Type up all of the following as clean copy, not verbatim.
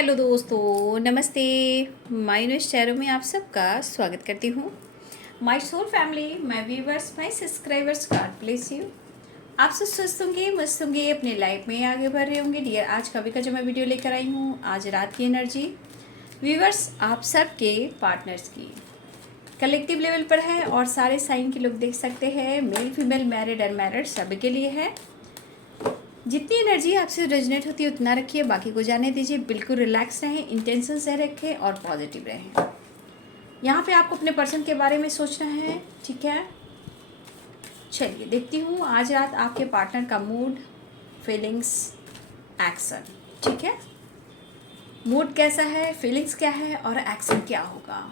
Hello दोस्तों, नमस्ते। My news channel में आप सबका स्वागत करती हूँ। My soul family, my viewers, my subscribers, God bless you. आप सब स्वस्थ होंगे, मस्त होंगे, अपने लाइफ में आगे बढ़ रहे होंगे। डियर, आज कभी का जो मैं वीडियो लेकर आई हूँ, आज रात की एनर्जी व्यूवर्स आप सबके पार्टनर्स की कलेक्टिव लेवल पर है और सारे साइन के लोग देख सकते हैं। मेल, फीमेल, मैरिड, अनमैरिड सभी के लिए है। जितनी एनर्जी आपसे रेजोनेट होती है उतना रखिए, बाकी को जाने दीजिए। बिल्कुल रिलैक्स रहें, इंटेंशन से रखें और पॉजिटिव रहें। यहाँ पे आपको अपने पर्सन के बारे में सोचना है, ठीक है। चलिए देखती हूँ आज रात आपके पार्टनर का मूड, फीलिंग्स, एक्शन, ठीक है। मूड कैसा है, फीलिंग्स क्या है और एक्शन क्या होगा।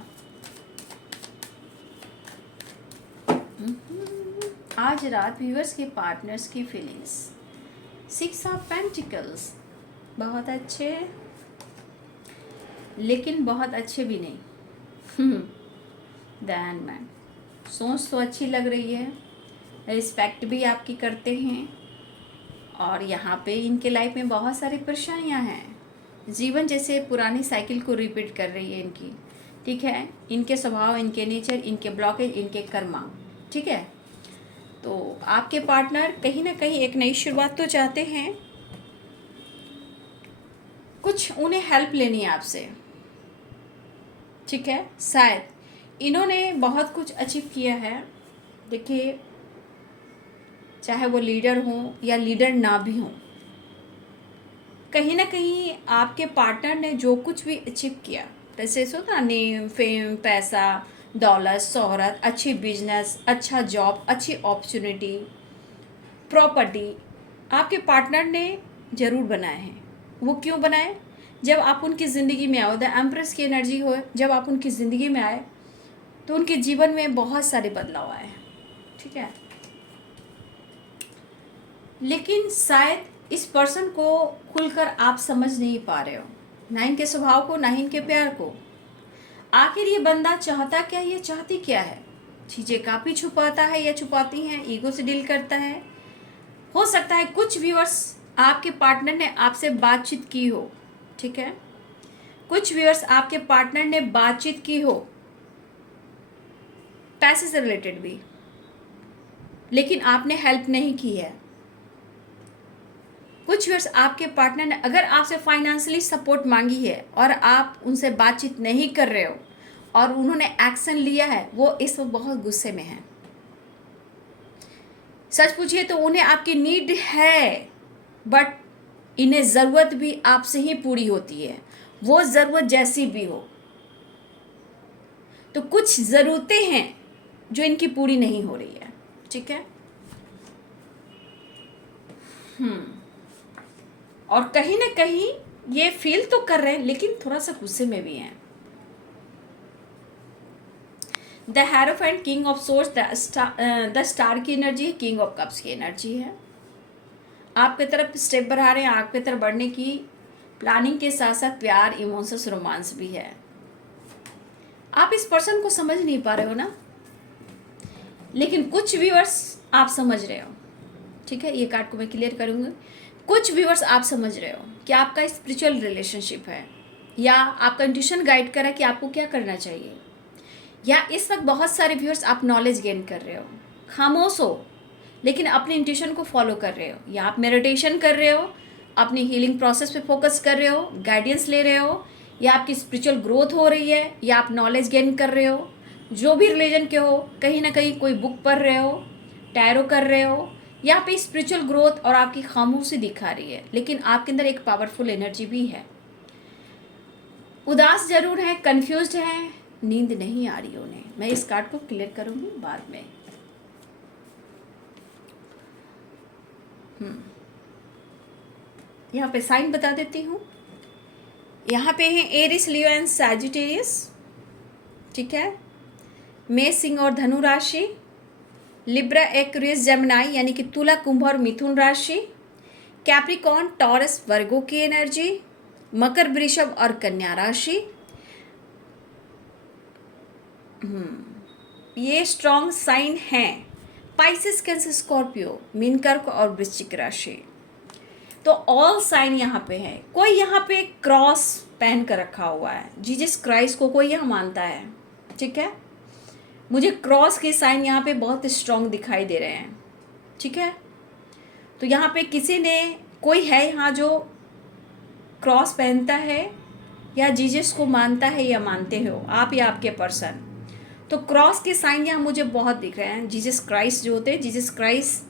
आज रात व्यूअर्स के पार्टनर्स की फीलिंग्स। 6 ऑफ पेंटिकल्स, बहुत अच्छे लेकिन बहुत अच्छे भी नहीं। द हैंडमैन, सोच तो अच्छी लग रही है, रिस्पेक्ट भी आपकी करते हैं और यहाँ पे इनके लाइफ में बहुत सारी परेशानियाँ हैं। जीवन जैसे पुरानी साइकिल को रिपीट कर रही है इनकी, ठीक है। इनके स्वभाव, इनके नेचर, इनके ब्लॉकेज, इनके कर्मा, ठीक है। तो आपके पार्टनर कहीं ना कहीं एक नई शुरुआत तो चाहते हैं, कुछ उन्हें हेल्प लेनी है आपसे, ठीक है। शायद इन्होंने बहुत कुछ अचीव किया है। देखिए, चाहे वो लीडर हो या लीडर ना भी हो, कहीं ना कहीं आपके पार्टनर ने जो कुछ भी अचीव किया, जैसे होता नेम, फेम, पैसा, दौलत, शोहरत, अच्छी बिजनेस, अच्छा जॉब, अच्छी अपॉर्चुनिटी, प्रॉपर्टी, आपके पार्टनर ने ज़रूर बनाए हैं। वो क्यों बनाए? जब आप उनकी ज़िंदगी में आओ, द एम्प्रेस की एनर्जी हो, जब आप उनकी ज़िंदगी में आए तो उनके जीवन में बहुत सारे बदलाव आए, ठीक है। लेकिन शायद इस पर्सन को खुलकर आप समझ नहीं पा रहे हो, ना इनके स्वभाव को, ना इनके प्यार को। आखिर ये बंदा चाहता क्या, ये चाहती क्या है? चीज़ें काफ़ी छुपाता है या छुपाती हैं, ईगो से डील करता है। हो सकता है कुछ व्यूअर्स आपके पार्टनर ने आपसे बातचीत की हो, ठीक है। कुछ व्यूअर्स आपके पार्टनर ने बातचीत की हो पैसे से रिलेटेड भी, लेकिन आपने हेल्प नहीं की है। कुछ व्यूअर्स आपके पार्टनर ने अगर आपसे फाइनेंशियली सपोर्ट मांगी है और आप उनसे बातचीत नहीं कर रहे हो और उन्होंने एक्शन लिया है, वो इस वक्त बहुत गुस्से में है। सच पूछिए तो उन्हें आपकी नीड है, बट इन्हें ज़रूरत भी आपसे ही पूरी होती है, वो ज़रूरत जैसी भी हो। तो कुछ ज़रूरतें हैं जो इनकी पूरी नहीं हो रही है, ठीक है। और कहीं ना कहीं ये फील तो कर रहे हैं लेकिन थोड़ा सा गुस्से में भी हैं। The hierophant, king of source, the star की एनर्जी है, किंग ऑफ कप्स की एनर्जी है। आपके तरफ स्टेप बढ़ा रहे हैं, आपके तरफ बढ़ने की प्लानिंग के साथ साथ प्यार, इमोशंस, रोमांस भी है। आप इस पर्सन को समझ नहीं पा रहे हो ना, लेकिन कुछ व्यूअर्स आप समझ रहे हो, ठीक है। ये कार्ड को मैं क्लियर करूँगी। कुछ व्यूअर्स आप समझ रहे हो कि आपका स्पिरिचुअल रिलेशनशिप है, या आपका इंट्यूशन गाइड कर रहा है कि आपको क्या करना चाहिए, या इस वक्त बहुत सारे व्यूअर्स आप नॉलेज गेन कर रहे हो, खामोश हो लेकिन अपने इंट्यूशन को फॉलो कर रहे हो, या आप मेडिटेशन कर रहे हो, अपनी हीलिंग प्रोसेस पे फोकस कर रहे हो, गाइडेंस ले रहे हो, या आपकी स्पिरिचुअल ग्रोथ हो रही है, या आप नॉलेज गेन कर रहे हो, जो भी रिलीजन के हो, कहीं ना कहीं कोई बुक पढ़ रहे हो, टैरो कर रहे हो, यहाँ पे स्पिरिचुअल ग्रोथ और आपकी खामोशी दिखा रही है। लेकिन आपके अंदर एक पावरफुल एनर्जी भी है। उदास जरूर है, कंफ्यूज्ड है, नींद नहीं आ रही उन्हें। मैं इस कार्ड को क्लियर करूंगी बाद में। यहाँ पे साइन बता देती हूँ। यहाँ पे है एरिस, लियो एंड सैजिटेरियस, ठीक है। मेष, सिंह और धनु राशि, लिब्रा, एक्वेरियस, जेमिनी यानी कि तुला, कुंभ और मिथुन राशि, कैप्रिकॉर्न, टॉरस, वर्गो की एनर्जी, मकर, वृषभ और कन्या राशि। ये स्ट्रॉन्ग साइन हैं। पाइसेस, कैंसर, स्कॉर्पियो, मीन, कर्क और वृश्चिक राशि। तो ऑल साइन यहाँ पे है। कोई यहाँ पे क्रॉस पहन कर रखा हुआ है। जीसस क्राइस्ट को कोई यहाँ मानता है, ठीक है। मुझे क्रॉस के साइन यहाँ पे बहुत स्ट्रॉन्ग दिखाई दे रहे हैं, ठीक है। तो यहाँ पे किसी ने, कोई है यहाँ जो क्रॉस पहनता है या जीसस को मानता है या मानते हो आप या आपके पर्सन। तो क्रॉस के साइन यहाँ मुझे बहुत दिख रहे हैं। जीसस क्राइस्ट जो होते हैं, जीसस क्राइस्ट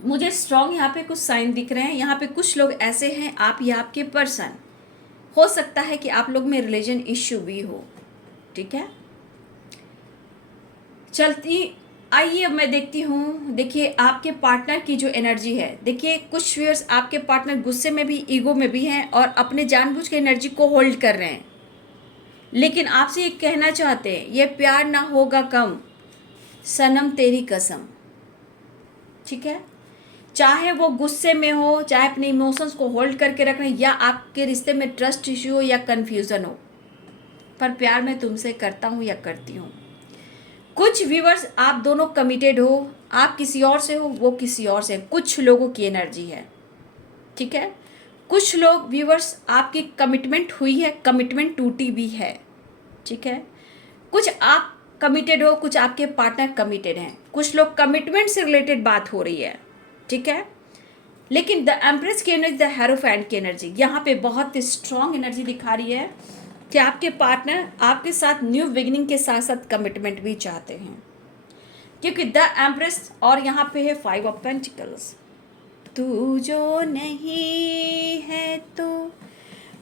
मुझे स्ट्रॉन्ग यहाँ पे कुछ साइन दिख रहे हैं। यहाँ पे कुछ लोग ऐसे हैं, आप या आपके पर्सन, हो सकता है कि आप लोग में रिलीजन इश्यू भी हो, ठीक है। चलती आइए अब मैं देखती हूँ। देखिए आपके पार्टनर की जो एनर्जी है, देखिए कुछ व्यूअर्स आपके पार्टनर गुस्से में भी, ईगो में भी हैं और अपने जानबूझ के एनर्जी को होल्ड कर रहे हैं, लेकिन आपसे ये कहना चाहते हैं ये प्यार ना होगा कम, सनम तेरी कसम, ठीक है। चाहे वो गुस्से में हो, चाहे अपने इमोशंस को होल्ड करके रख रहे हैं, या आपके रिश्ते में ट्रस्ट इश्यू हो या कन्फ्यूज़न हो, पर प्यार मैं तुमसे करता हूँ या करती हूँ। कुछ व्यूअर्स आप दोनों कमिटेड हो, आप किसी और से हो, वो किसी और से, कुछ लोगों की एनर्जी है, ठीक है। कुछ लोग व्यूअर्स आपकी कमिटमेंट हुई है, कमिटमेंट टूटी भी है, ठीक है। कुछ आप कमिटेड हो, कुछ आपके पार्टनर कमिटेड हैं, कुछ लोग कमिटमेंट से रिलेटेड बात हो रही है, ठीक है। लेकिन द एम्प्रेस की एनर्जी, द हेरोफेंट की एनर्जी यहाँ पे बहुत स्ट्रॉन्ग एनर्जी दिखा रही है कि आपके पार्टनर आपके साथ न्यू बिगिनिंग के साथ साथ कमिटमेंट भी चाहते हैं, क्योंकि द एम्प्रेस और यहाँ पे है 5 ऑफ पेंटिकल्स। तू जो नहीं है तो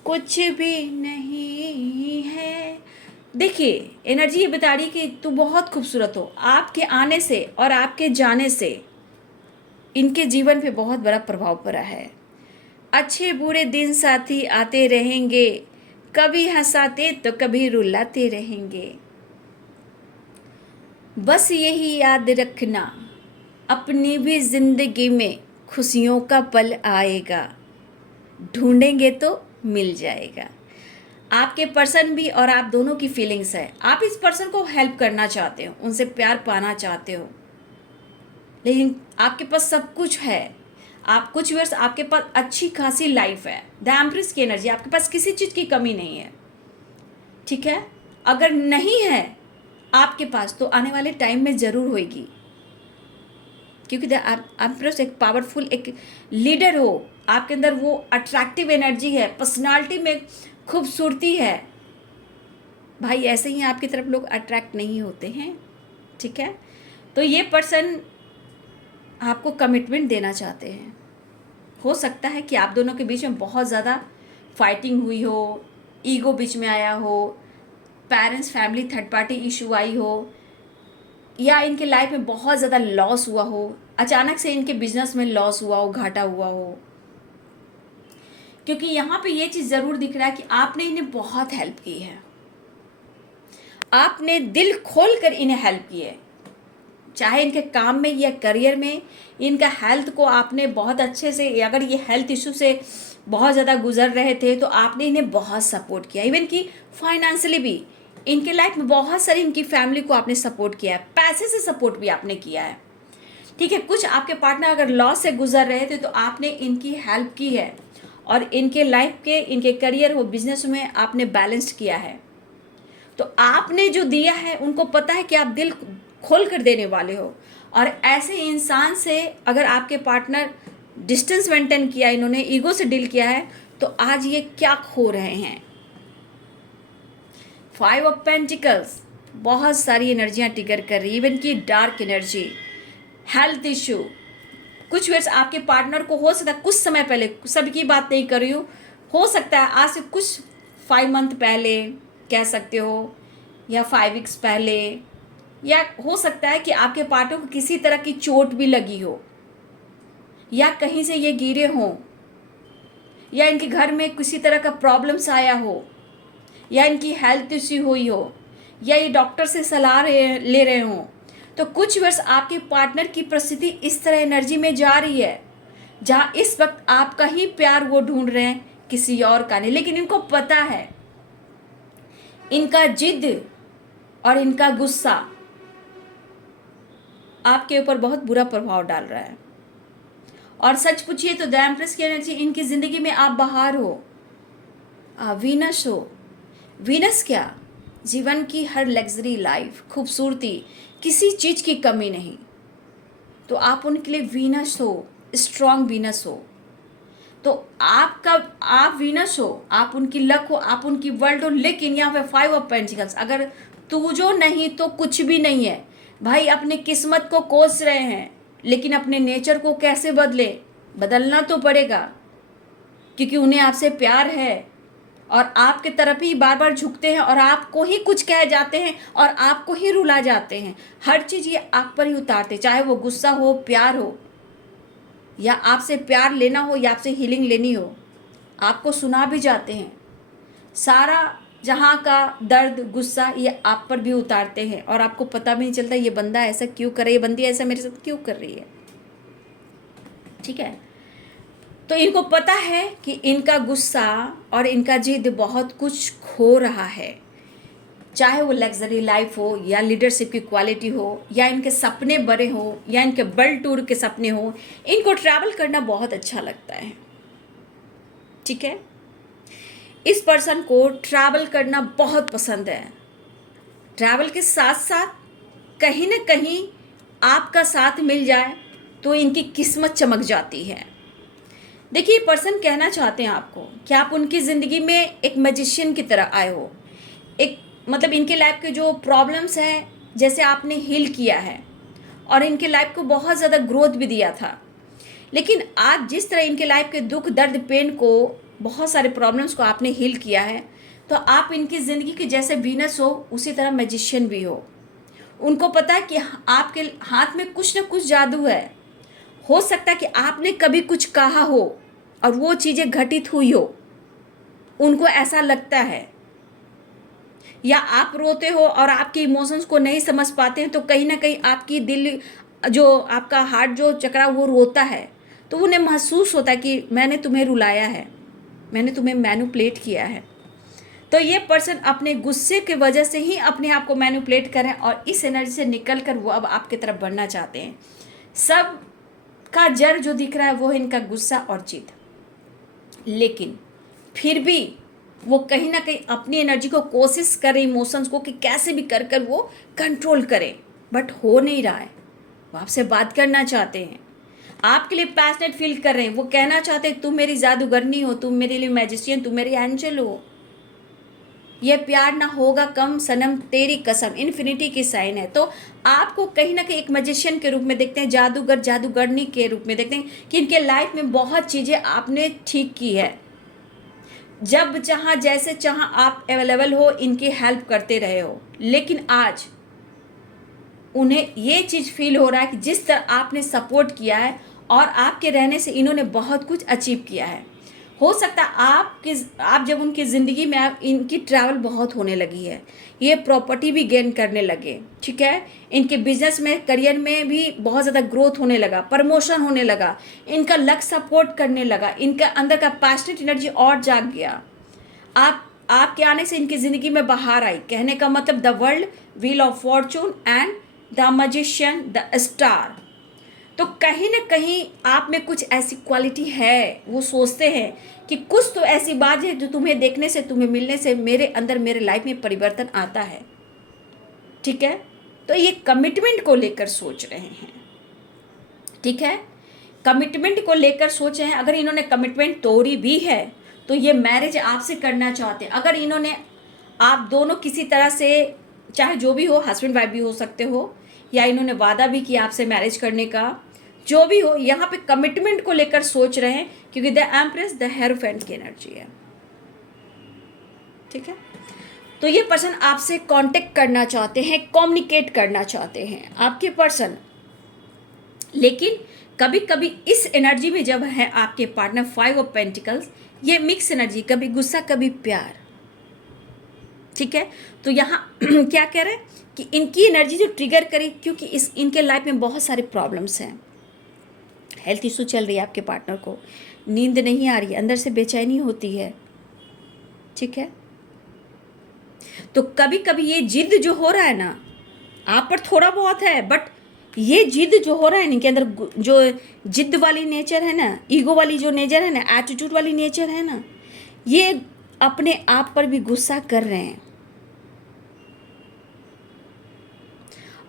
कुछ भी नहीं है। देखिए एनर्जी ये बता रही कि तू बहुत खूबसूरत हो। आपके आने से और आपके जाने से इनके जीवन पे बहुत बड़ा प्रभाव पड़ा है। अच्छे बुरे दिन साथी आते रहेंगे, कभी हंसाते तो कभी रुलाते रहेंगे। बस यही याद रखना, अपनी भी जिंदगी में खुशियों का पल आएगा, ढूंढेंगे तो मिल जाएगा। आपके पर्सन भी और आप दोनों की फीलिंग्स है। आप इस पर्सन को हेल्प करना चाहते हो, उनसे प्यार पाना चाहते हो, लेकिन आपके पास सब कुछ है। आप कुछ वर्ष आपके पास अच्छी खासी लाइफ है। द एम्प्रेस की एनर्जी, आपके पास किसी चीज़ की कमी नहीं है, ठीक है। अगर नहीं है आपके पास तो आने वाले टाइम में ज़रूर होगी, क्योंकि द एम्प्रेस एक पावरफुल एक लीडर हो, आपके अंदर वो अट्रैक्टिव एनर्जी है, पर्सनालिटी में खूबसूरती है। भाई ऐसे ही आपकी तरफ लोग अट्रैक्ट नहीं होते हैं, ठीक है। तो ये पर्सन आपको कमिटमेंट देना चाहते हैं। हो सकता है कि आप दोनों के बीच में बहुत ज़्यादा फाइटिंग हुई हो, ईगो बीच में आया हो, parents family third party issue I हो, या इनके लाइफ में बहुत ज़्यादा लॉस हुआ हो, अचानक से इनके बिजनेस में लॉस हुआ हो, घाटा हुआ हो। क्योंकि यहाँ पे ये चीज़ ज़रूर दिख रहा है कि आपने इन्हें बहुत हेल्प की है, आपने दिल खोल कर इन्हें हेल्प की है, चाहे इनके काम में या करियर में। इनका हेल्थ को आपने बहुत अच्छे से, अगर ये हेल्थ इशू से बहुत ज़्यादा गुजर रहे थे तो आपने इन्हें बहुत सपोर्ट किया। इवन कि फाइनेंशियली भी इनके लाइफ में बहुत सारी इनकी फैमिली को आपने सपोर्ट किया है, पैसे से सपोर्ट भी आपने किया है, ठीक है। कुछ आपके पार्टनर अगर लॉस से गुजर रहे थे तो आपने इनकी हेल्प की है, और इनके लाइफ के, इनके करियर हो, बिजनेस में आपने बैलेंस्ड किया है। तो आपने जो दिया है उनको पता है कि आप दिल खोल कर देने वाले हो। और ऐसे इंसान से अगर आपके पार्टनर डिस्टेंस मेंटेन किया, इन्होंने ईगो से डील किया है, तो आज ये क्या खो रहे हैं। 5 ऑफ पेंटिकल्स बहुत सारी एनर्जियां टिगर कर रही है, इवन की डार्क एनर्जी, हेल्थ इशू। कुछ वर्ष आपके पार्टनर को हो सकता है कुछ समय पहले, सबकी बात नहीं कर रही हूँ, हो सकता है आज से कुछ 5 मंथ पहले कह सकते हो, या 5 वीक्स पहले, या हो सकता है कि आपके पार्टनर को किसी तरह की चोट भी लगी हो, या कहीं से ये गिरे हों, या इनके घर में किसी तरह का प्रॉब्लम्स आया हो, या इनकी हेल्थ इश्यू हुई हो, या ये डॉक्टर से सलाह ले रहे हों। तो कुछ वर्ष आपके पार्टनर की परिस्थिति इस तरह एनर्जी में जा रही है जहाँ इस वक्त आपका ही प्यार वो ढूंढ रहे हैं, किसी और का नहीं। लेकिन इनको पता है इनका जिद और इनका गुस्सा आपके ऊपर बहुत बुरा प्रभाव डाल रहा है, और सच पूछिए तो द एम्प्रेस की एनर्जी, इनकी ज़िंदगी में आप बाहर हो, वीनस हो। वीनस क्या, जीवन की हर लग्जरी लाइफ, खूबसूरती, किसी चीज़ की कमी नहीं, तो आप उनके लिए वीनस हो, स्ट्रॉन्ग वीनस हो। तो आप वीनस हो, आप उनकी लक हो, आप उनकी वर्ल्ड हो। लेकिन यहाँ पे 5 ऑफ पेंटिकल्स, अगर तू जो नहीं तो कुछ भी नहीं है भाई। अपनी किस्मत को कोस रहे हैं, लेकिन अपने नेचर को कैसे बदले, बदलना तो पड़ेगा, क्योंकि उन्हें आपसे प्यार है और आपके तरफ ही बार बार झुकते हैं और आपको ही कुछ कह जाते हैं और आपको ही रुला जाते हैं। हर चीज़ ये आप पर ही उतारते, चाहे वो गुस्सा हो, प्यार हो, या आपसे प्यार लेना हो या आपसे हीलिंग लेनी हो, आपको सुना भी जाते हैं। सारा जहाँ का दर्द, गुस्सा ये आप पर भी उतारते हैं और आपको पता भी नहीं चलता ये बंदा ऐसा क्यों कर रही है, ये बंदी ऐसा मेरे साथ क्यों कर रही है। ठीक है, तो इनको पता है कि इनका गुस्सा और इनका जिद बहुत कुछ खो रहा है, चाहे वो लग्जरी लाइफ हो या लीडरशिप की क्वालिटी हो या इनके सपने बड़े हो या इनके वर्ल्ड टूर के सपने हो। इनको ट्रैवल करना बहुत अच्छा लगता है। ठीक है, इस पर्सन को ट्रैवल करना बहुत पसंद है। ट्रैवल के साथ साथ कहीं ना कहीं आपका साथ मिल जाए तो इनकी किस्मत चमक जाती है। देखिए, पर्सन कहना चाहते हैं आपको कि आप उनकी ज़िंदगी में एक मैजिशियन की तरह आए हो। एक मतलब इनके लाइफ के जो प्रॉब्लम्स हैं, जैसे आपने हील किया है और इनके लाइफ को बहुत ज़्यादा ग्रोथ भी दिया था। लेकिन आज जिस तरह इनके लाइफ के दुख, दर्द, पेन को, बहुत सारे प्रॉब्लम्स को आपने हील किया है, तो आप इनकी ज़िंदगी के जैसे वीनस हो, उसी तरह मैजिशियन भी हो। उनको पता है कि आपके हाथ में कुछ ना कुछ जादू है। हो सकता है कि आपने कभी कुछ कहा हो और वो चीज़ें घटित हुई हो, उनको ऐसा लगता है। या आप रोते हो और आपके इमोशंस को नहीं समझ पाते हैं, तो कहीं ना कहीं आपकी दिल, जो आपका हार्ट जो चक्रा वो रोता है, तो उन्हें महसूस होता है कि मैंने तुम्हें रुलाया है, मैंने तुम्हें मैनिपुलेट किया है। तो ये पर्सन अपने गुस्से की वजह से ही अपने आप को मैनिपुलेट करें और इस एनर्जी से निकल कर वो अब आपकी तरफ बढ़ना चाहते हैं। सब का जड़ जो दिख रहा है वो है इनका गुस्सा और जिद। लेकिन फिर भी वो कहीं ना कहीं अपनी एनर्जी को कोशिश करें, इमोशंस को, कि कैसे भी कर कर वो कंट्रोल करें, बट हो नहीं रहा है। वो आपसे बात करना चाहते हैं, आपके लिए पैशनेट फील कर रहे हैं। वो कहना चाहते हैं तुम मेरी जादूगरनी हो, तुम मेरे लिए मैजिशियन, तुम मेरी एंजल हो। ये प्यार ना होगा कम सनम तेरी कसम, इन्फिनिटी की साइन है। तो आपको कहीं ना कहीं एक मैजिशियन के रूप में देखते हैं, जादूगर, जादूगरनी के रूप में देखते हैं कि इनके लाइफ में बहुत चीज़ें आपने ठीक की है। जब चाहा, जैसे चाहा आप अवेलेबल हो, इनकी हेल्प करते रहे हो। लेकिन आज उन्हें ये चीज़ फील हो रहा है कि जिस तरह आपने सपोर्ट किया है और आपके रहने से इन्होंने बहुत कुछ अचीव किया है। हो सकता है आप जब उनकी ज़िंदगी में इनकी ट्रैवल बहुत होने लगी है, ये प्रॉपर्टी भी गेन करने लगे। ठीक है, इनके बिजनेस में, करियर में भी बहुत ज़्यादा ग्रोथ होने लगा, प्रमोशन होने लगा, इनका लक सपोर्ट करने लगा, इनका अंदर का पैशनेट एनर्जी और जाग गया। आपके आने से इनकी ज़िंदगी में बाहर आई। कहने का मतलब the world, wheel of Fortune and the magician, the star. तो कहीं ना कहीं आप में कुछ ऐसी क्वालिटी है, वो सोचते हैं कि कुछ तो ऐसी बात है जो तुम्हें देखने से, तुम्हें मिलने से मेरे अंदर, मेरे लाइफ में परिवर्तन आता है। ठीक है, तो ये कमिटमेंट को लेकर सोच रहे हैं। ठीक है, कमिटमेंट को लेकर सोच रहे हैं। अगर इन्होंने कमिटमेंट तोड़ी भी है तो ये मैरिज आपसे करना चाहते हैं। अगर इन्होंने, आप दोनों किसी तरह से, चाहे जो भी हो, हस्बैंड वाइफ भी हो सकते हो, या इन्होंने वादा भी किया आपसे मैरिज करने का, जो भी हो, यहाँ पे कमिटमेंट को लेकर सोच रहे हैं, क्योंकि द एम्प्रेस द हेरोफेंट की एनर्जी है। ठीक है, तो ये पर्सन आपसे कांटेक्ट करना चाहते हैं, कम्युनिकेट करना चाहते हैं आपके पर्सन। लेकिन कभी कभी इस एनर्जी में जब है आपके पार्टनर 5 ऑफ पेंटिकल्स, ये मिक्स एनर्जी, कभी गुस्सा कभी प्यार। ठीक है, तो यहाँ क्या कह रहे हैं कि इनकी एनर्जी जो ट्रिगर करी, क्योंकि इनके लाइफ में बहुत सारे प्रॉब्लम्स हैं। हेल्थ इशू चल रही है आपके पार्टनर को, नींद नहीं आ रही है, अंदर से बेचैनी होती है। ठीक है, तो कभी कभी ये जिद जो हो रहा है ना, आप पर थोड़ा बहुत है, बट ये जिद जो हो रहा है इनके अंदर, जो जिद वाली नेचर है ना, ईगो वाली जो नेचर है ना, एटीट्यूड वाली नेचर है ना, ये अपने आप पर भी गुस्सा कर रहे हैं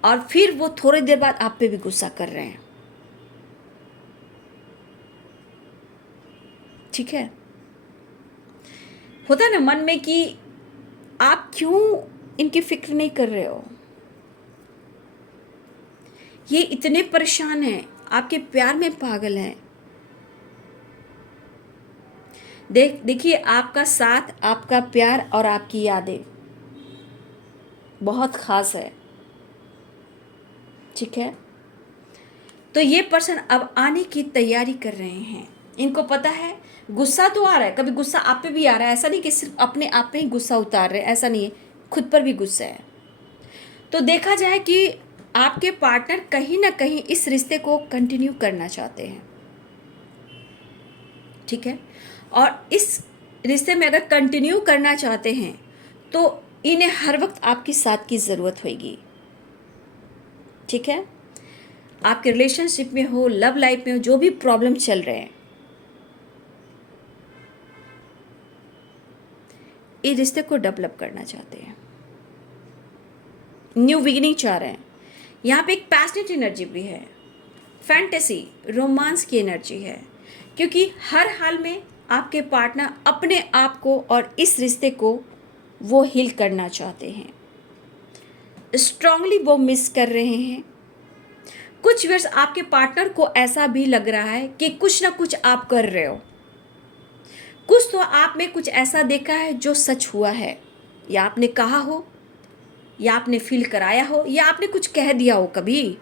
और फिर वो थोड़ी देर बाद आप पे भी गुस्सा कर रहे हैं। ठीक है, होता है ना मन में कि आप क्यों इनकी फिक्र नहीं कर रहे हो, ये इतने परेशान हैं, आपके प्यार में पागल हैं। देखिए, आपका साथ, आपका प्यार और आपकी यादें बहुत खास है। ठीक है, तो ये पर्सन अब आने की तैयारी कर रहे हैं। इनको पता है गुस्सा तो आ रहा है, कभी गुस्सा आप पे भी आ रहा है, ऐसा नहीं कि सिर्फ अपने आप पे ही गुस्सा उतार रहे हैं, ऐसा नहीं है, खुद पर भी गुस्सा है। तो देखा जाए कि आपके पार्टनर कहीं ना कहीं इस रिश्ते को कंटिन्यू करना चाहते हैं। ठीक है, और इस रिश्ते में अगर कंटिन्यू करना चाहते हैं तो इन्हें हर वक्त आपकी साथ की ज़रूरत होगी। ठीक है, आपके रिलेशनशिप में हो, लव लाइफ में हो, जो भी प्रॉब्लम चल रहे हैं, इस रिश्ते को डेवलप करना चाहते हैं, न्यू बिगिनिंग चाह रहे हैं। यहाँ पे एक पैशनेट एनर्जी भी है, फैंटेसी, रोमांस की एनर्जी है, क्योंकि हर हाल में आपके पार्टनर अपने आप को और इस रिश्ते को वो हील करना चाहते हैं, स्ट्रांगली वो मिस कर रहे हैं। कुछ वर्ष आपके पार्टनर को ऐसा भी लग रहा है कि कुछ ना कुछ आप कर रहे हो, कुछ तो आप में कुछ ऐसा देखा है जो सच हुआ है, या आपने कहा हो, या आपने फील कराया हो, या आपने कुछ कह दिया हो कभी।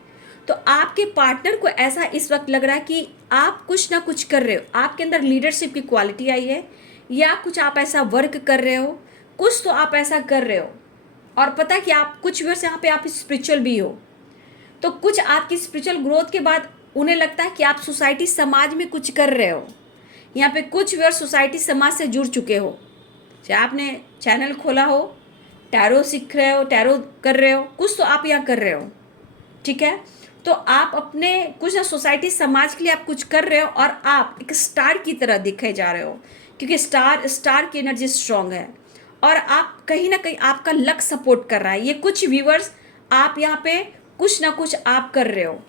तो आपके पार्टनर को ऐसा इस वक्त लग रहा है कि आप कुछ ना कुछ कर रहे हो, आपके अंदर लीडरशिप की क्वालिटी आई है, या कुछ आप ऐसा वर्क कर रहे हो, कुछ तो आप ऐसा कर रहे हो। और पता है कि आप कुछ वर्ष यहाँ पे आप स्पिरिचुअल भी हो, तो कुछ आपकी स्पिरिचुअल ग्रोथ के बाद उन्हें लगता है कि आप सोसाइटी समाज में कुछ कर रहे हो। यहाँ पे कुछ वर्ष सोसाइटी समाज से जुड़ चुके हो, चाहे आपने चैनल खोला हो, टैरो सीख रहे हो, टैरो कर रहे हो, कुछ तो आप यहाँ कर रहे हो। ठीक है, तो आप अपने कुछ ना सोसाइटी समाज के लिए आप कुछ कर रहे हो, और आप एक स्टार की तरह दिखे जा रहे हो, क्योंकि स्टार की एनर्जी स्ट्रांग है, और आप कहीं ना कहीं आपका लक सपोर्ट कर रहा है। ये कुछ व्यूअर्स आप यहाँ पे कुछ ना कुछ आप कर रहे हो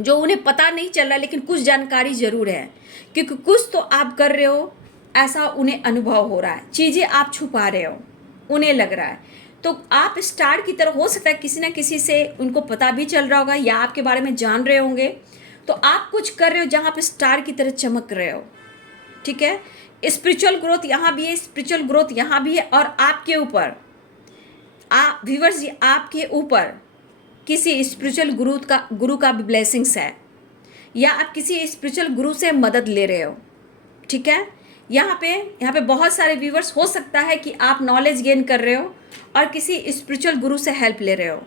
जो उन्हें पता नहीं चल रहा, लेकिन कुछ जानकारी ज़रूर है, क्योंकि कुछ तो आप कर रहे हो, ऐसा उन्हें अनुभव हो रहा है, चीज़ें आप छुपा रहे हो, उन्हें लग रहा है। तो आप स्टार की तरह, हो सकता है किसी ना किसी से उनको पता भी चल रहा होगा, या आपके बारे में जान रहे होंगे, तो आप कुछ कर रहे हो जहाँ पे स्टार की तरह चमक रहे हो। ठीक है, स्पिरिचुअल ग्रोथ यहाँ भी है, स्पिरिचुअल ग्रोथ यहाँ भी है, और आपके ऊपर, आप व्यूअर्स जी, आपके ऊपर किसी स्पिरिचुअल गुरु का भी ब्लेसिंग्स है, या आप किसी स्पिरिचुअल गुरु से मदद ले रहे हो। ठीक है, यहाँ पे बहुत सारे व्यूवर्स, हो सकता है कि आप नॉलेज गेन कर रहे हो और किसी स्पिरिचुअल गुरु से हेल्प ले रहे हो।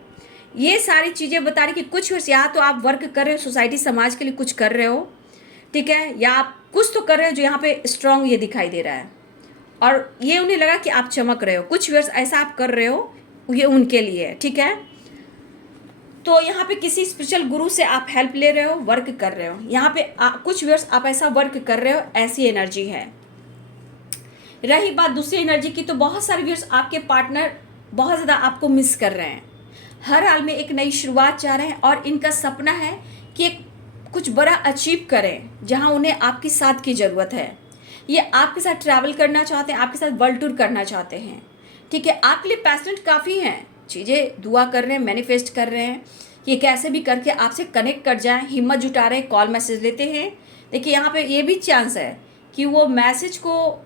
ये सारी चीज़ें बता रही कि कुछ वर्ष या तो आप वर्क कर रहे हो, सोसाइटी समाज के लिए कुछ कर रहे हो, ठीक है, या आप कुछ तो कर रहे हो जो यहाँ पे स्ट्रांग ये दिखाई दे रहा है, और ये उन्हें लगा कि आप चमक रहे हो। कुछ वर्ष ऐसा आप कर रहे हो, ये उनके लिए है। ठीक है, तो यहाँ पे किसी स्पिरिचुअल गुरु से आप हेल्प ले रहे हो, वर्क कर रहे हो, यहाँ पे कुछ वर्ष आप ऐसा वर्क कर रहे हो, ऐसी एनर्जी है। रही बात दूसरी एनर्जी की, तो बहुत सारे व्यूअर्स आपके पार्टनर बहुत ज़्यादा आपको मिस कर रहे हैं, हर हाल में एक नई शुरुआत चाह रहे हैं, और इनका सपना है कि एक कुछ बड़ा अचीव करें जहां उन्हें आपकी साथ की ज़रूरत है। ये आपके साथ ट्रैवल करना चाहते हैं, आपके साथ वर्ल्ड टूर करना चाहते हैं। ठीक है, आपके लिए पैशनेट काफ़ी हैं, चीज़ें दुआ कर रहे हैं, मैनिफेस्ट कर रहे हैं, ये कैसे भी करके आपसे कनेक्ट कर जाएं, हिम्मत जुटा रहे हैं, कॉल मैसेज लेते हैं। देखिए, यहाँ पे ये भी चांस है कि वो मैसेज को,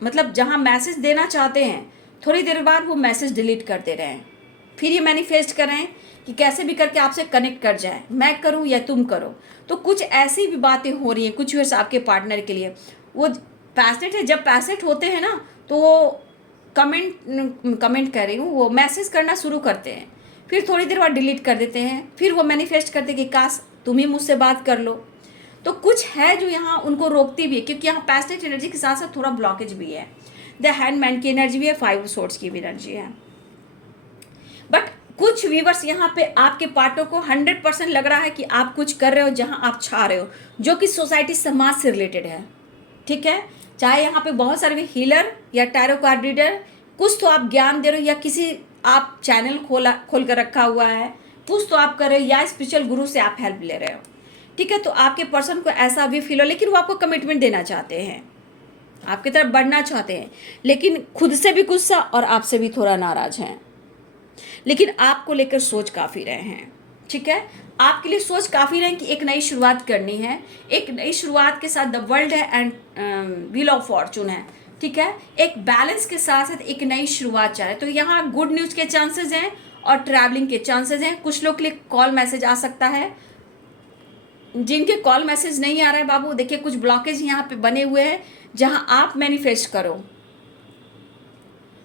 मतलब जहाँ मैसेज देना चाहते हैं, थोड़ी देर बाद वो मैसेज डिलीट कर दे रहे हैं, फिर ये मैनिफेस्ट कर रहे हैं कि कैसे भी करके आपसे कनेक्ट कर जाए, मैं करूं या तुम करो। तो कुछ ऐसी भी बातें हो रही हैं कुछ वर्ष आपके पार्टनर के लिए। वो पैशनेट है, जब पैशनेट होते हैं ना, तो वो कमेंट कर रही हूँ, वो मैसेज करना शुरू करते हैं, फिर थोड़ी देर बाद डिलीट कर देते हैं, फिर वो मैनिफेस्ट करते हैं कि काश तुम ही मुझसे बात कर लो। तो कुछ है जो यहाँ उनको रोकती भी है, क्योंकि यहाँ पैशनेट एनर्जी के साथ साथ थोड़ा ब्लॉकेज भी है। द हैंडमैन की एनर्जी भी है, 5 ऑफ सोर्ड्स की भी एनर्जी है। बट कुछ व्यूवर्स यहाँ पे आपके पार्टनर को 100% लग रहा है कि आप कुछ कर रहे हो जहाँ आप छा रहे हो, जो कि सोसाइटी समाज से रिलेटेड है, ठीक है। चाहे यहाँ पे बहुत सारे हीलर या टैरो कार्ड रीडर, कुछ तो आप ज्ञान दे रहे हो या किसी आप चैनल खोल कर रखा हुआ है, कुछ तो आप कर रहे हो या स्पिरिचुअल गुरु से आप हेल्प ले रहे हो, ठीक है। तो आपके पर्सन को ऐसा भी फील हो, लेकिन वो आपको कमिटमेंट देना चाहते हैं, आपकी तरफ बढ़ना चाहते हैं, लेकिन खुद से भी गुस्सा और आपसे भी थोड़ा नाराज हैं, लेकिन आपको लेकर सोच काफ़ी रहे हैं, ठीक है। आपके लिए सोच काफ़ी रहे कि एक नई शुरुआत करनी है, एक नई शुरुआत के साथ द वर्ल्ड है एंड व्हील ऑफ फॉर्चून है, ठीक है। एक बैलेंस के साथ साथ एक नई शुरुआत चाहे तो यहाँ गुड न्यूज़ के चांसेस हैं और ट्रैवलिंग के चांसेस हैं। कुछ लोग के लिए कॉल मैसेज आ सकता है, जिनके कॉल मैसेज नहीं आ रहा है बाबू, देखिए कुछ ब्लॉकेज यहाँ पे बने हुए हैं जहाँ आप मैनिफेस्ट करो,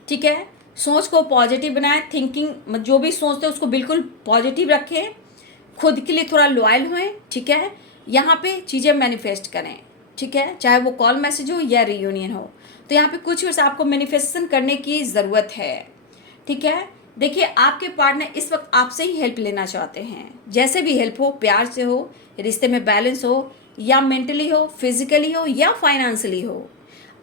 ठीक है। सोच को पॉजिटिव बनाएं, थिंकिंग जो भी सोचते हैं उसको बिल्कुल पॉजिटिव रखें, खुद के लिए थोड़ा लॉयल होएं, ठीक है। यहाँ पे चीज़ें मैनिफेस्ट करें, ठीक है, चाहे वो कॉल मैसेज हो या रियूनियन हो। तो यहाँ पे कुछ वर्ष आपको मैनिफेस्टेशन करने की ज़रूरत है, ठीक है। देखिए आपके पार्टनर इस वक्त आपसे ही हेल्प लेना चाहते हैं, जैसे भी हेल्प हो, प्यार से हो, रिश्ते में बैलेंस हो, या मेंटली हो, फिजिकली हो या फाइनेंशियली हो,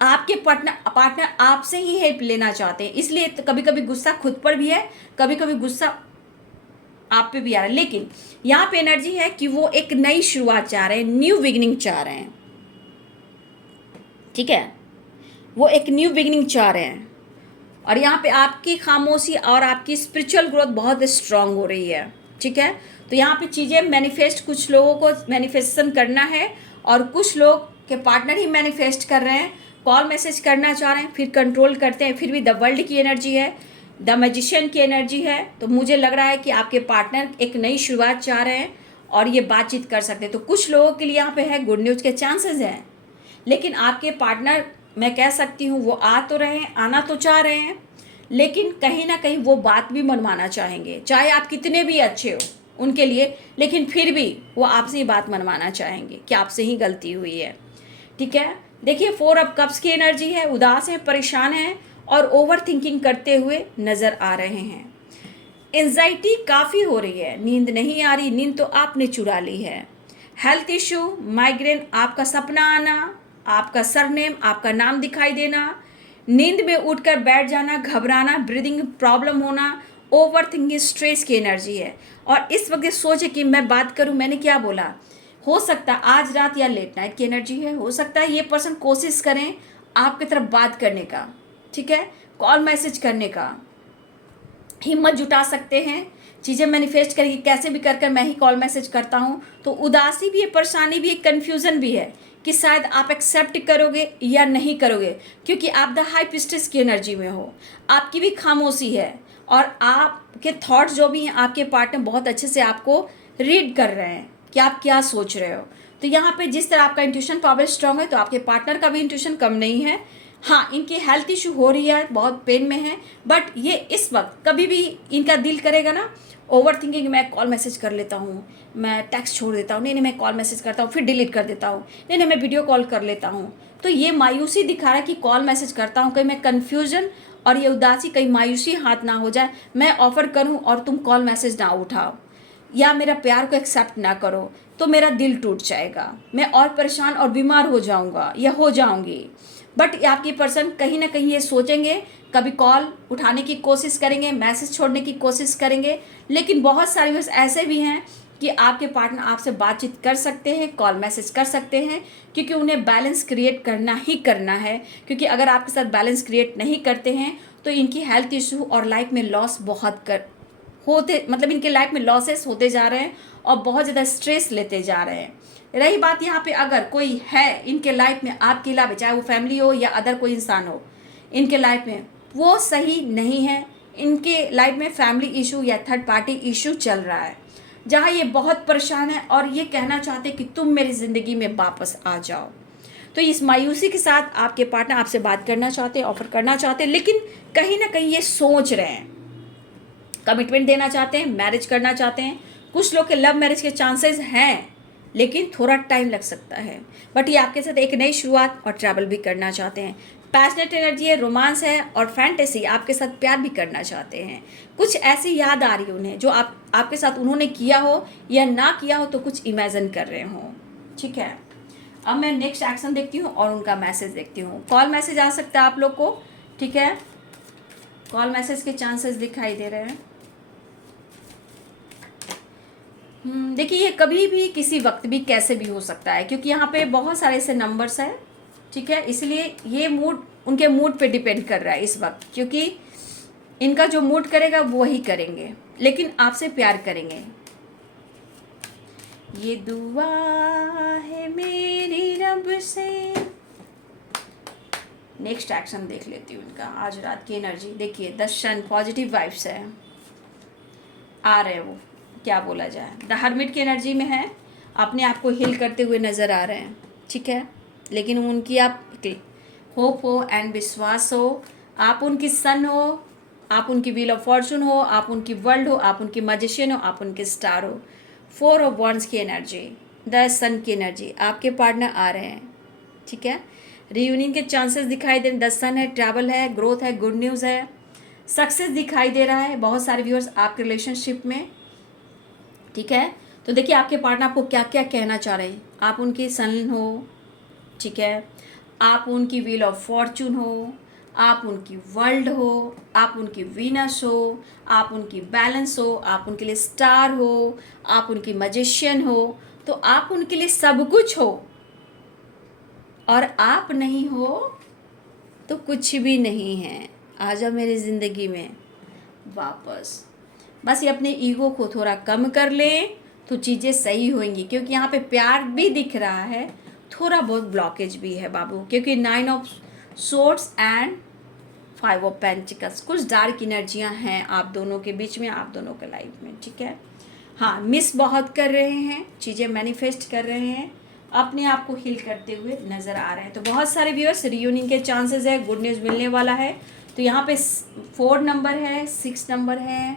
आपके पार्टनर आपसे ही हेल्प लेना चाहते हैं। इसलिए तो कभी कभी गुस्सा खुद पर भी है, कभी कभी गुस्सा आप पे भी आ रहा है, लेकिन यहाँ पे एनर्जी है कि वो एक नई शुरुआत चाह रहे हैं, न्यू बिगिनिंग चाह रहे हैं, ठीक है। वो एक न्यू बिगिनिंग चाह रहे हैं और यहाँ पे आपकी खामोशी और आपकी स्पिरिचुअल ग्रोथ बहुत स्ट्रांग हो रही है, ठीक है। तो यहाँ पे चीज़ें मैनिफेस्ट, कुछ लोगों को मैनिफेस्टेशन करना है और कुछ लोग के पार्टनर ही मैनिफेस्ट कर रहे हैं, कॉल मैसेज करना चाह रहे हैं, फिर कंट्रोल करते हैं, फिर भी द वर्ल्ड की एनर्जी है, द मैजिशियन की एनर्जी है। तो मुझे लग रहा है कि आपके पार्टनर एक नई शुरुआत चाह रहे हैं और ये बातचीत कर सकते हैं। तो कुछ लोगों के लिए यहाँ पे है गुड न्यूज़ के चांसेस हैं, लेकिन आपके पार्टनर मैं कह सकती हूँ वो आ तो रहे हैं, आना तो चाह रहे हैं, लेकिन कहीं ना कहीं वो बात भी मनवाना चाहेंगे, चाहे आप कितने भी अच्छे हो उनके लिए, लेकिन फिर भी वो आपसे ही बात मनवाना चाहेंगे कि आपसे ही गलती हुई है, ठीक है। देखिए 4 ऑफ कप्स की एनर्जी है, उदास हैं, परेशान हैं और ओवर थिंकिंग करते हुए नज़र आ रहे हैं। एंजाइटी काफ़ी हो रही है, नींद नहीं आ रही, नींद तो आपने चुरा ली है। हेल्थ इशू, माइग्रेन, आपका सपना आना, आपका सरनेम, आपका नाम दिखाई देना, नींद में उठकर बैठ जाना, घबराना, ब्रीदिंग प्रॉब्लम होना, ओवर थिंकिंग, स्ट्रेस की एनर्जी है। और इस वक्त सोचे कि मैं बात करूं, मैंने क्या बोला, हो सकता है आज रात या लेट नाइट की एनर्जी है, हो सकता है ये पर्सन कोशिश करें आपकी तरफ बात करने का, ठीक है, कॉल मैसेज करने का, हिम्मत जुटा सकते हैं, चीज़ें मैनिफेस्ट करेंगे, कैसे भी कर मैं ही कॉल मैसेज करता हूँ। तो उदासी भी है, परेशानी भी है, कन्फ्यूज़न भी है कि शायद आप एक्सेप्ट करोगे या नहीं करोगे, क्योंकि आप द हाई प्रिस्टेस की एनर्जी में हो, आपकी भी खामोशी है और आपके थॉट्स जो भी हैं आपके पार्टनर बहुत अच्छे से आपको रीड कर रहे हैं कि आप क्या सोच रहे हो। तो यहाँ पे जिस तरह आपका इंट्यूशन पावर स्ट्रांग है, तो आपके पार्टनर का भी इंट्यूशन कम नहीं है। हाँ, इनकी हेल्थ इशू हो रही है, बहुत पेन में है, बट ये इस वक्त कभी भी इनका दिल करेगा ना ओवर थिंकिंग, मैं कॉल मैसेज कर लेता हूँ, मैं टेक्स्ट छोड़ देता हूँ, नहीं मैं कॉल मैसेज करता हूँ फिर डिलीट कर देता हूँ, नहीं मैं वीडियो कॉल कर लेता हूँ। तो ये मायूसी दिखा रहा है कि कॉल मैसेज करता हूँ, कहीं मैं कन्फ्यूजन और ये उदासी, कहीं मायूसी हाथ ना हो जाए, मैं ऑफर करूँ और तुम कॉल मैसेज ना उठाओ या मेरा प्यार को एक्सेप्ट ना करो तो मेरा दिल टूट जाएगा, मैं और परेशान और बीमार हो जाऊँगा या हो जाऊँगी। बट आपकी पर्सन कहीं ना कहीं ये सोचेंगे, कभी कॉल उठाने की कोशिश करेंगे, मैसेज छोड़ने की कोशिश करेंगे, लेकिन बहुत सारे व्यूअर्स ऐसे भी हैं कि आपके पार्टनर आपसे बातचीत कर सकते हैं, कॉल मैसेज कर सकते हैं, क्योंकि उन्हें बैलेंस क्रिएट करना ही करना है। क्योंकि अगर आपके साथ बैलेंस क्रिएट नहीं करते हैं तो इनकी हेल्थ इशू और लाइफ में लॉस बहुत होते, मतलब इनके लाइफ में लॉसेस होते जा रहे हैं और बहुत ज़्यादा स्ट्रेस लेते जा रहे हैं। रही बात यहाँ पे अगर कोई है इनके लाइफ में आपके अलावा, चाहे वो फैमिली हो या अदर कोई इंसान हो इनके लाइफ में, वो सही नहीं है, इनके लाइफ में फैमिली इशू या थर्ड पार्टी इशू चल रहा है, जहाँ ये बहुत परेशान है और ये कहना चाहते कि तुम मेरी ज़िंदगी में वापस आ जाओ। तो इस मायूसी के साथ आपके पार्टनर आपसे बात करना चाहते हैं, ऑफर करना चाहते हैं, लेकिन कहीं ना कहीं ये सोच रहे हैं, कमिटमेंट देना चाहते हैं, मैरिज करना चाहते हैं। कुछ लोग के लव मैरिज के चांसेस हैं, लेकिन थोड़ा टाइम लग सकता है, बट ये आपके साथ एक नई शुरुआत और ट्रैवल भी करना चाहते हैं। पैशनेट एनर्जी है, रोमांस है और फैंटेसी, आपके साथ प्यार भी करना चाहते हैं। कुछ ऐसी याद आ रही है उन्हें जो आपके साथ उन्होंने किया हो या ना किया हो, तो कुछ इमेजिन कर रहे हो। ठीक है, अब मैं नेक्स्ट एक्शन देखती हूँ और उनका मैसेज देखती हूँ। कॉल मैसेज आ सकता है आप लोग को। ठीक है, कॉल मैसेज के चांसेस दिखाई दे रहे हैं। देखिए, ये कभी भी किसी वक्त भी कैसे भी हो सकता है, क्योंकि यहाँ पे बहुत सारे ऐसे नंबर्स हैं। ठीक है, इसलिए ये मूड उनके मूड पे डिपेंड कर रहा है इस वक्त, क्योंकि इनका जो मूड करेगा वो वही करेंगे, लेकिन आपसे प्यार करेंगे। ये दुआ है मेरी रब से। नेक्स्ट एक्शन देख लेती हूँ इनका आज रात की एनर्जी। देखिए, द सन, पॉजिटिव वाइब्स है, आ रहे हैं वो, क्या बोला जाए, द हर्मिट की एनर्जी में है, अपने आप को हील करते हुए नज़र आ रहे हैं। ठीक है, लेकिन उनकी आप होप हो एंड विश्वास हो, आप उनकी सन हो, आप उनकी व्हील ऑफ फॉर्चून हो, आप उनकी वर्ल्ड हो, आप उनकी मैजिशियन हो, आप उनके स्टार हो। 4 ऑफ वॉन्ड्स की एनर्जी, द सन की एनर्जी, आपके पार्टनर आ रहे हैं। ठीक है, रियूनियन के चांसेस दिखाई दे रहे हैं। द सन है, ट्रैवल है, ग्रोथ है, गुड न्यूज़ है, सक्सेस दिखाई दे रहा है बहुत सारे व्यूअर्स आपके रिलेशनशिप में। ठीक है, तो देखिए आपके पार्टनर आपको क्या क्या कहना चाह रहे हैं। आप उनकी सन हो, ठीक है, आप उनकी व्हील ऑफ फॉर्चून हो, आप उनकी वर्ल्ड हो, आप उनकी वीनस हो, आप उनकी बैलेंस हो, आप उनके लिए स्टार हो, आप उनकी मैजिशियन हो, तो आप उनके लिए सब कुछ हो, और आप नहीं हो तो कुछ भी नहीं है। आ जाओ मेरी ज़िंदगी में वापस। बस ये अपने ईगो को थोड़ा कम कर लें तो चीज़ें सही होंगी, क्योंकि यहाँ पे प्यार भी दिख रहा है, थोड़ा बहुत ब्लॉकेज भी है बाबू, क्योंकि 9 of swords and 5 of pentacles, कुछ डार्क एनर्जियाँ हैं आप दोनों के बीच में, आप दोनों के लाइफ में। ठीक है, हाँ, मिस बहुत कर रहे हैं, चीज़ें मैनिफेस्ट कर रहे हैं, अपने आप को हील करते हुए नज़र आ रहे हैं। तो बहुत सारे व्यूअर्स रियूनियन के चांसेस है, गुड न्यूज़ मिलने वाला है। तो यहाँ पे 4 नंबर है, 6 नंबर है,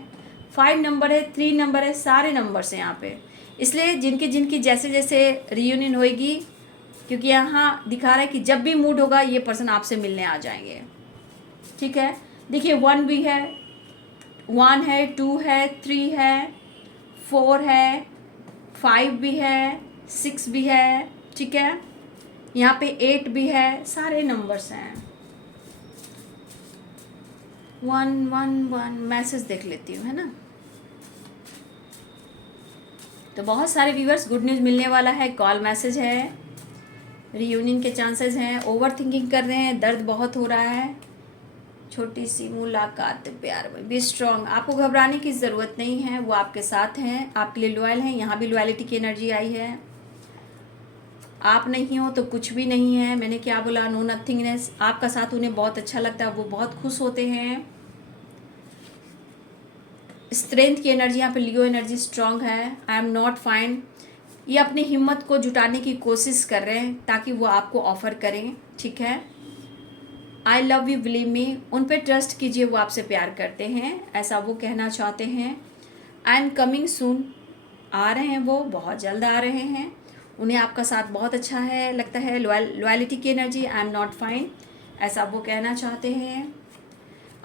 5 नंबर है, 3 नंबर है, सारे नंबर्स हैं यहाँ पे। इसलिए जिनकी जिनकी जैसे जैसे रियूनियन होएगी, क्योंकि यहाँ दिखा रहा है कि जब भी मूड होगा ये पर्सन आपसे मिलने आ जाएंगे। ठीक है, देखिए 1 भी है, 1 है, 2 है, 3 है, 4 है, 5 भी है, 6 भी है। ठीक है, यहाँ पे 8 भी है, सारे नंबर्स हैं। 111 मैसेज देख लेती हूँ, है ना। तो बहुत सारे व्यूअर्स गुड न्यूज़ मिलने वाला है, कॉल मैसेज है, रियूनियन के चांसेस हैं, ओवर थिंकिंग कर रहे हैं, दर्द बहुत हो रहा है, छोटी सी मुलाकात प्यार में, बी स्ट्रॉन्ग, आपको घबराने की ज़रूरत नहीं है, वो आपके साथ हैं, आपके लिए लॉयल हैं। यहाँ भी लॉयलिटी की एनर्जी आई है, आप नहीं हो तो कुछ भी नहीं है, मैंने क्या बोला, नो नथिंगनेस, आपका साथ उन्हें बहुत अच्छा लगता है, वो बहुत खुश होते हैं। स्ट्रेंथ की एनर्जी, यहाँ पे लियो एनर्जी स्ट्रांग है, आई एम नॉट फाइन, ये अपनी हिम्मत को जुटाने की कोशिश कर रहे हैं ताकि वो आपको ऑफर करें। ठीक है, I love you, believe me, उन पे ट्रस्ट कीजिए, वो आपसे प्यार करते हैं, ऐसा वो कहना चाहते हैं। आई एम कमिंग सून, आ रहे हैं, वो बहुत जल्द आ रहे हैं, उन्हें आपका साथ बहुत अच्छा है लगता है। लॉयलिटी की energy, I am not fine, ऐसा वो कहना चाहते हैं।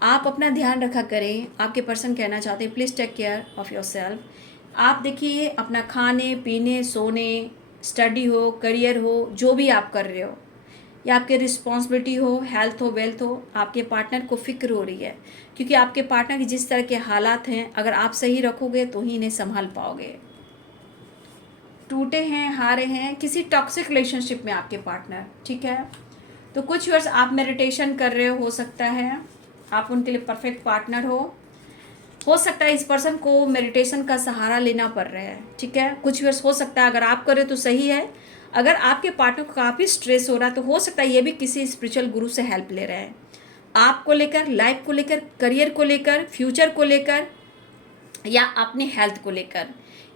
आप अपना ध्यान रखा करें, आपके पर्सन कहना चाहते हैं, please take care of yourself. आप देखिए अपना खाने पीने, सोने, स्टडी हो, करियर हो, जो भी आप कर रहे हो, या आपके रिस्पॉन्सिबिलिटी हो, हेल्थ हो, वेल्थ हो, आपके पार्टनर को फिक्र हो रही है, क्योंकि आपके पार्टनर की जिस तरह के हालात हैं, अगर आप सही रखोगे तो ही इन्हें संभाल पाओगे। टूटे हैं, हारे हैं किसी टॉक्सिक रिलेशनशिप में आपके पार्टनर। ठीक है, तो कुछ वर्ष आप मेडिटेशन कर रहे हो सकता है आप उनके लिए परफेक्ट पार्टनर हो सकता है इस पर्सन को मेडिटेशन का सहारा लेना पड़ रहा है। ठीक है, कुछ वर्ष हो सकता है, अगर आप करें तो सही है, अगर आपके पार्टनर को काफ़ी स्ट्रेस हो रहा है तो हो सकता है ये भी किसी स्पिरिचुअल गुरु से हेल्प ले रहे हैं, आपको लेकर, लाइफ को लेकर, करियर को लेकर, फ्यूचर को लेकर, या अपने हेल्थ को लेकर।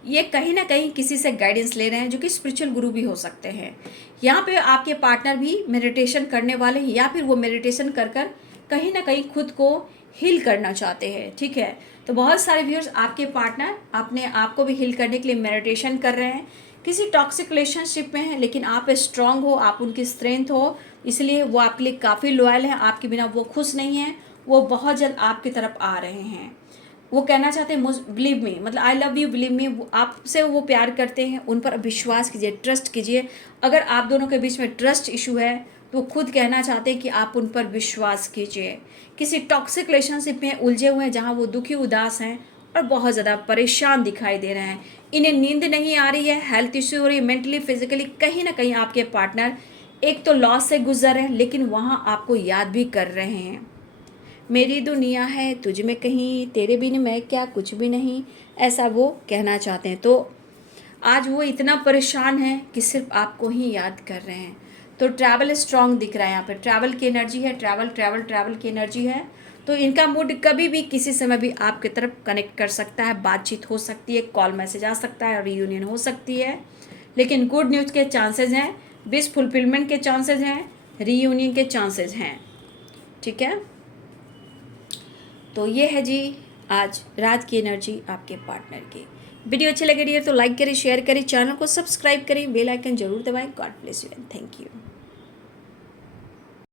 ये कहीं ना कहीं किसी से गाइडेंस ले रहे हैं, जो कि स्पिरिचुअल गुरु भी हो सकते हैं। यहाँ पे आपके पार्टनर भी मेडिटेशन करने वाले हैं, या फिर वो मेडिटेशन कर कर कहीं ना कहीं खुद को हील करना चाहते हैं। ठीक है, तो बहुत सारे व्यूअर्स आपके पार्टनर अपने आप को भी हील करने के लिए मेडिटेशन कर रहे हैं, किसी टॉक्सिक रिलेशनशिप में हैं, लेकिन आप स्ट्रांग हो, आप उनकी स्ट्रेंथ हो, इसलिए वो आपके लिए काफ़ी लॉयल हैं, आपके बिना वो खुश नहीं हैं, वो बहुत जल्द आपकी तरफ आ रहे हैं। वो कहना चाहते हैं बिलीव मी, मतलब I love you, believe me, आपसे वो प्यार करते हैं, उन पर विश्वास कीजिए, ट्रस्ट कीजिए। अगर आप दोनों के बीच में ट्रस्ट इशू है तो खुद कहना चाहते हैं कि आप उन पर विश्वास कीजिए। किसी टॉक्सिक रिलेशनशिप में उलझे हुए हैं जहाँ वो दुखी उदास हैं और बहुत ज़्यादा परेशान दिखाई दे रहे हैं, इन्हें नींद नहीं आ रही है, हेल्थ इश्यू हो रही है, मेंटली फिजिकली कहीं ना कहीं आपके पार्टनर एक तो लॉस से गुजर रहे हैं, लेकिन वहाँ आपको याद भी कर रहे हैं। मेरी दुनिया है तुझ में कहीं, तेरे बिन मैं क्या कुछ भी नहीं, ऐसा वो कहना चाहते हैं। तो आज वो इतना परेशान है कि सिर्फ आपको ही याद कर रहे हैं। तो ट्रैवल स्ट्रांग दिख रहा है, यहाँ पे ट्रैवल की एनर्जी है, ट्रैवल ट्रैवल ट्रैवल की एनर्जी है। तो इनका मूड कभी भी किसी समय भी आपकी तरफ कनेक्ट कर सकता है, बातचीत हो सकती है, कॉल मैसेज आ सकता है, रीयूनियन हो सकती है। लेकिन गुड न्यूज़ के चांसेस हैं, विश फुलफिलमेंट के चांसेस हैं, रीयूनियन के चांसेस हैं। ठीक है, तो ये है जी आज रात की एनर्जी आपके पार्टनर की। वीडियो अच्छी लगे डियर तो लाइक करें, शेयर करें, चैनल को सब्सक्राइब करें, बेल आइकन जरूर दबाएं। God bless you and thank you.